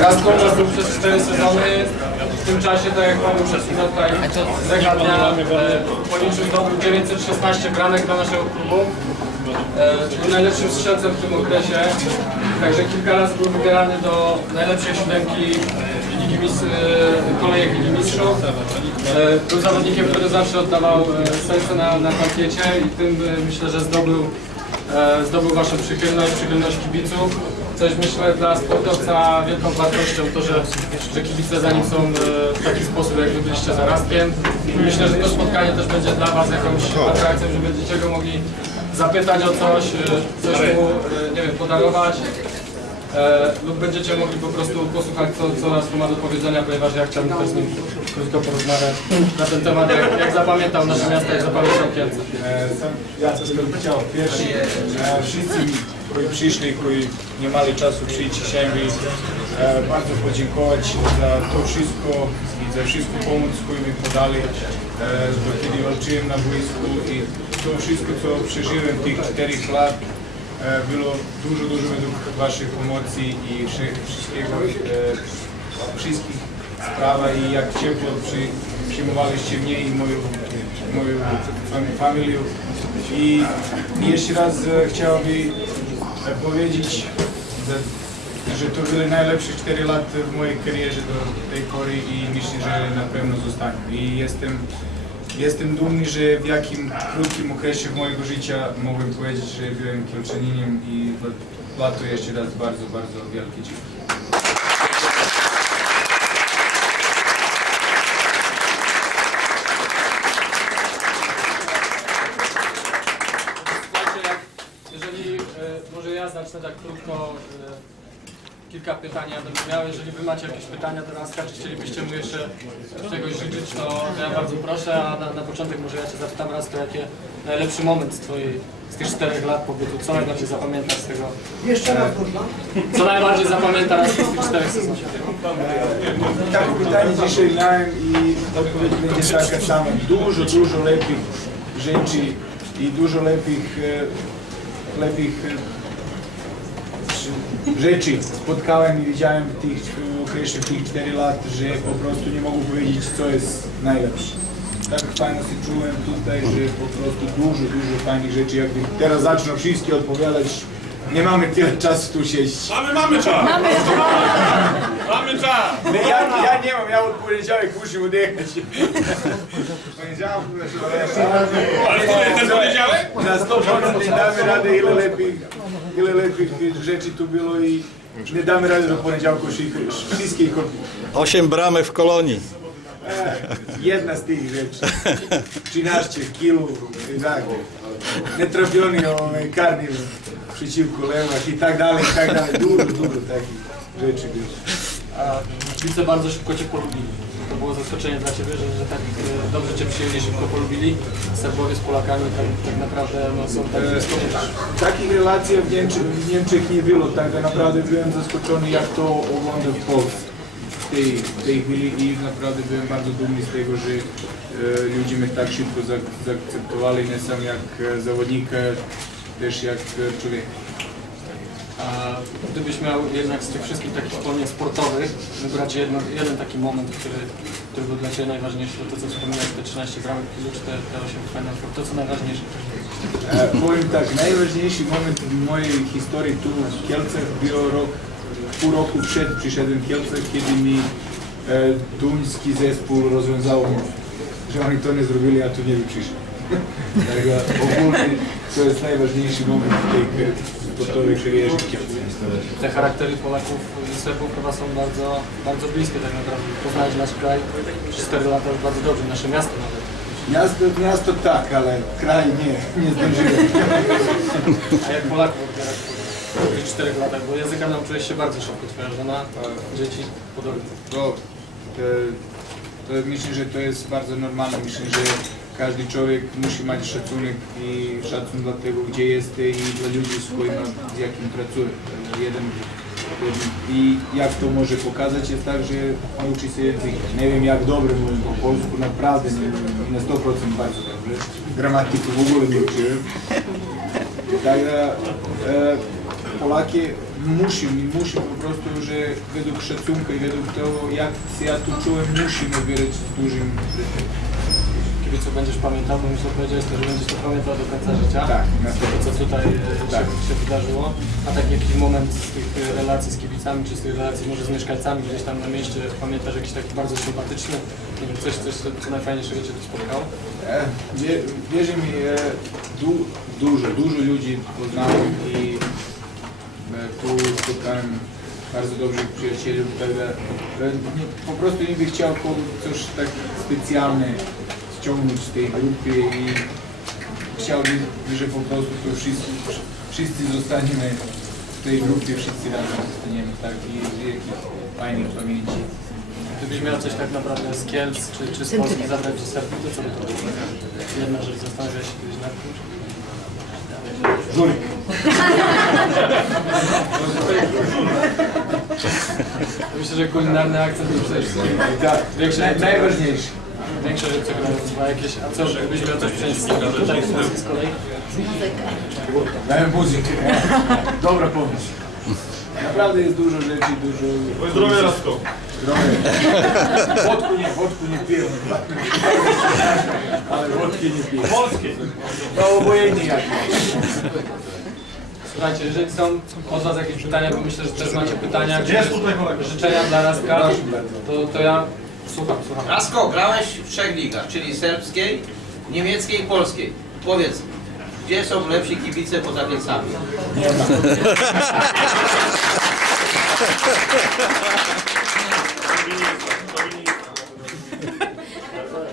Gazprom był przez 4 sezony. W tym czasie, tak jak Pan przed chwilą tutaj zagadnia, e, policzył zdobył 916 bramek dla naszego klubu. E, Był najlepszym strzelcem w tym okresie. Także kilka razy był wybierany do najlepszej siódemki Mis- e, kolejek Ligi Mistrzów. E, Był zawodnikiem, który zawsze oddawał e, serce na, na i tym myślę, że zdobył zdobył Waszą przychylność, przychylność kibiców też myślę dla sportowca wielką wartością to, że, że kibice za nim są e, w taki sposób, jak wy byliście za Rastkiem. Myślę, że to spotkanie też będzie dla was jakąś atrakcją, że będziecie go mogli zapytać o coś, e, coś mu, e, nie wiem, podarować. E, lub będziecie mogli po prostu posłuchać, co, co nas tu ma do powiedzenia, ponieważ ja chciałbym też z nim krótko porozmawiać na ten temat, jak, jak zapamiętał nasze miasto, jak zapamiętał Kielce. E, ja chcę skończyć pierwszy. E, wszyscy którzy przyszli, którzy nie mieli czasu przyjść dzisiaj. E, bardzo podziękować za to wszystko i za wszystko pomoc, którą mi podali, e, bo kiedy walczyłem na boisku i to wszystko, co przeżyłem tych czterech lat, e, było dużo, dużo według Waszych emocji i wszystkiego, e, wszystkich sprawa i jak ciepło przy, przyjmowaliście mnie i moją, moją familię. I jeszcze raz e, chciałbym powiedzieć, że- to były najlepsze 4 lata w mojej karierze do tej pory i myślę, że na pewno zostanie. I jestem, jestem dumny, że w jakim krótkim okresie mojego życia mogłem powiedzieć, że byłem kielczaninem i dla to jeszcze raz bardzo, bardzo wielkie dzięki. Słuchajcie, jak, jeżeli e, może ja zacznę tak krótko, e, kilka pytań ja będę miał. Jeżeli wy macie jakieś pytania do nas, czy chcielibyście mu jeszcze czegoś życzyć, to, to ja bardzo proszę, a na, na początek może ja cię zapytam raz, to jaki najlepszy moment z twojej, z tych czterech lat pobytu, co najbardziej zapamiętasz z tego? Jeszcze raz można? Co najbardziej zapamiętasz z tych czterech sezonów? Takie pytanie dzisiaj miałem i odpowiedź będzie taka sama. Dużo, dużo lepszych rzeczy i dużo lepszych, e, lepszych e, rzeczy spotkałem i widziałem w tych w okresie tych 4 lat, że po prostu nie mogę powiedzieć, co jest najlepsze. Tak fajnie się czułem tutaj, że po prostu dużo, dużo fajnych rzeczy. Jakby teraz zacznę wszystkie odpowiadać, nie mamy tyle czasu tu siedzieć. Mamy, mamy czas! Mamy, mamy czas! Ne, ja, ja nie mam, ja od poniedziałek muszę odjechać. Poniedziałek Ale to ten poniedziałek? Na 100% nie damy rady, ile lepszych, ile lepszych rzeczy tu było i nie damy rady do poniedziałku wszystkich- wszystkich. Osiem bramek w kolonii. E, Jedna z tych rzeczy. 13 kilo i tak. Netrafiony ovaj, karny przeciwko lewach i tak dalej, i tak dalej. Dużo, dużo takich rzeczy było. A kibice bardzo szybko Cię polubili. To było zaskoczenie dla Ciebie, że, że tak e, dobrze Cię przyjęli, szybko polubili. Serbowie z Polakami tak, tak naprawdę no, są tak blisko. Takich relacji w Niemczech, w Niemczech nie było, tak naprawdę byłem zaskoczony jak to ogląda w Polsce w tej, w tej chwili i naprawdę byłem bardzo dumny z tego, że e, ludzie mnie tak szybko za, zaakceptowali, nie sam jak e, zawodnika, też jak e, człowiek. Gdybyś miał jednak z tych wszystkich takich wspomnień sportowych wybrać jedno, jeden taki moment, który, który był dla Ciebie najważniejszy, to co wspominałeś, te 13 bramek w pilu, czy te, te 8 w Final to co najważniejsze? E, powiem tak, najważniejszy moment w mojej historii tu w Kielcach był rok, pół roku przed przyszedłem w Kielcach, kiedy mi e, duński zespół rozwiązał, że oni to nie zrobili, a tu nie przyszedł. Ogólnie to jest najważniejszy moment w tej e, sportowej karierze. Te charaktery Polaków i Serbów chyba są bardzo, bardzo bliskie tak naprawdę. Poznałeś nasz kraj przez 4 lata już bardzo dobrze, nasze miasto nawet. Miasto, miasto tak, ale kraj nie, nie zdążyłem. A jak Polaków odbierać po tych 4 latach, bo języka nauczyłeś się bardzo szybko, twoja żona, dzieci, podobnie. To, to, to myślę, że to jest bardzo normalne. Myślę, że każdy człowiek musi mieć szacunek i szacun dla tego, gdzie jest i dla ludzi, z z jakim pracuje. Jeden. I jak to może pokazać jest tak, że nauczy się język. Nie wiem jak dobrze mówię po polsku, naprawdę nie, nie na 100% bardzo dobrze. Gramatyku w ogóle nie uczyłem. Także e, Polaki musimy, musimy po prostu, że według szacunku i według tego, jak ja tu czułem, musimy wierzyć z dużym respektem. Kibiców będziesz pamiętał, bo myślę, powiedziałeś to, że będziesz to pamiętał do końca życia. Tak, To, co tutaj e, Tak. się, się wydarzyło. A taki jakiś moment z tych e, relacji z kibicami, czy z tych relacji może z mieszkańcami gdzieś tam na mieście, pamiętasz jakiś taki bardzo sympatyczny, nie wiem, coś, coś co, co najfajniejszego Cię tu spotkało? E, wie, wierzę mi, e, du, dużo, dużo ludzi poznałem i e, tu spotkałem bardzo dobrych przyjaciół, także e, nie, po prostu nie by chciał coś tak specjalne ściągnąć z tej grupy i chciałbym, że po prostu to wszyscy, wszyscy zostaniemy w tej grupie, wszyscy razem zostaniemy, tak, i z jakichś fajnych pamięci. Gdybyś miał coś tak naprawdę z Kielc, czy, czy z Polski zabrać ci serce, to co by to było? Jedna rzecz, zastanawiałeś się kiedyś nad tym? Żurik. Myślę, że kulinarny akcent to przede wszystkim Tak, Większe rzeczy. chyba jakieś, a co, gdybyś miał coś przynieść z tutaj z kolei? Dałem muzykę. Dobra pomysł. Naprawdę jest dużo rzeczy, dużo... Zdrowie Rasko. Zdrowie. Wodku nie, wodku nie piję. Ale wodki nie piję. Polskie. To obojętnie jak. Słuchajcie, jeżeli są od Was jakieś pytania, bo myślę, że też macie pytania, czy Jest tutaj kolega. życzenia dla Raska, to, to ja słucham, słucham. Rasko, grałeś w trzech ligach, czyli serbskiej, niemieckiej i polskiej. Powiedz, gdzie są lepsi kibice poza Kielcami?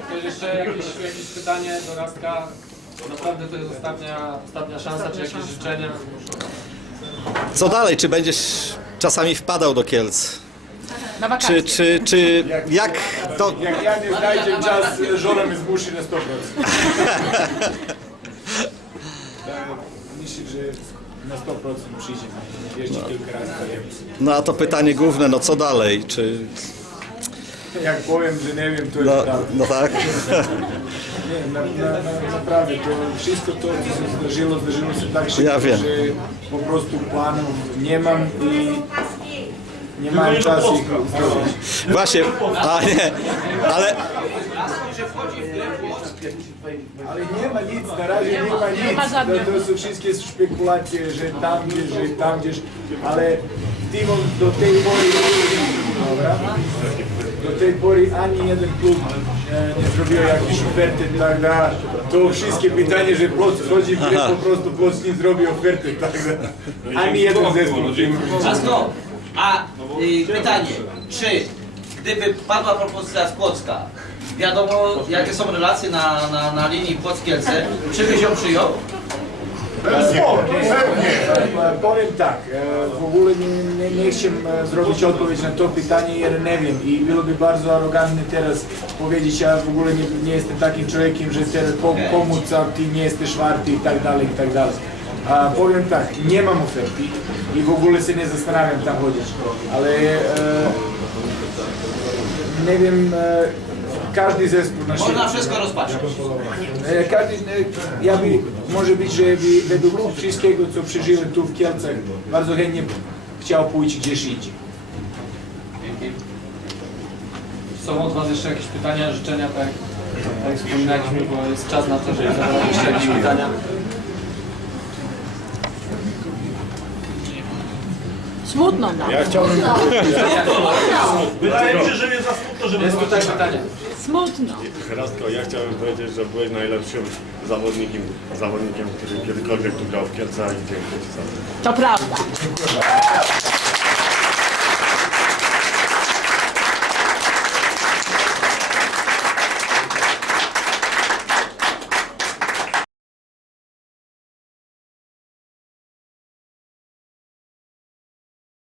Ktoś jeszcze jakieś, jakieś pytanie do Rastka? Naprawdę to jest ostatnia, ostatnia szansa, czy jakieś życzenia? Co dalej? Czy będziesz czasami wpadał do Kielc? Na wakacje. Czy, czy, czy jak to... Jak ja nie znajdę czas, żona mnie zmusi na 100%. Tak, Myślę, że na 100% przyjdzie. Jeszcze kilka razy powiem. No a to pytanie główne, no co dalej? Czy... Jak powiem, że nie wiem, to No, jest prawda. no tak? Nie, na, na, na, naprawdę, to wszystko to, co się zdarzyło, zdarzyło się tak szybko, Ja wiem. że po prostu planów nie mam i nie mam czasu ich zrobić. Właśnie, a nie, ale Ale nie ma nic, na razie nie ma nic. To, to są wszystkie spekulacje, że tam gdzieś, że tam gdzieś, ale Timon do tej pory, dobra, do tej pory ani jeden klub e, nie zrobił jakiejś oferty, tak da, to wszystkie pytanie, że Płoc wchodzi w grę, po prostu Płoc nie zrobi oferty, tak da. Ani jeden zespół. Rasko, a y, pytanie, czy gdyby padła propozycja z Płocka, wiadomo jakie są relacje na, na, na linii Płock-Kielce, czy byś ją przyjął? E, Powiem tak, e, w ogóle nie, nie, nie chcę e, zrobić odpowiedź na to pytanie, jer nie wiem i byłoby bardzo arogantne teraz powiedzieć, ja w ogóle nie, nie jestem takim człowiekiem, że teraz po, pomóc, a ty nie jesteś warty i tak dalej, i tak dalej. A powiem tak, nie mam oferty i w ogóle się nie zastanawiam tam chodzić, ale e, nie wiem, e, każdy zespół na Można świecie... wszystko rozpatrzeć. E, Każdy, e, ja by, może być, że by według wszystkiego, co przeżyłem tu w Kielcach, bardzo chętnie chciał pójść gdzieś indziej. Są od Was jeszcze jakieś pytania, życzenia, tak, tak wspominaliśmy, bo jest czas na to, żeby zadać jeszcze jakieś pytania. Smutno nam. Ja chciałbym... Wydaje mi się, że nie za smutno, żeby Jest tutaj pytanie. Smutno. Rastko, ja chciałem powiedzieć, że byłeś najlepszym zawodnikiem, zawodnikiem, który kiedykolwiek tu grał w Kielcach i dziękuję Ci za to. To prawda.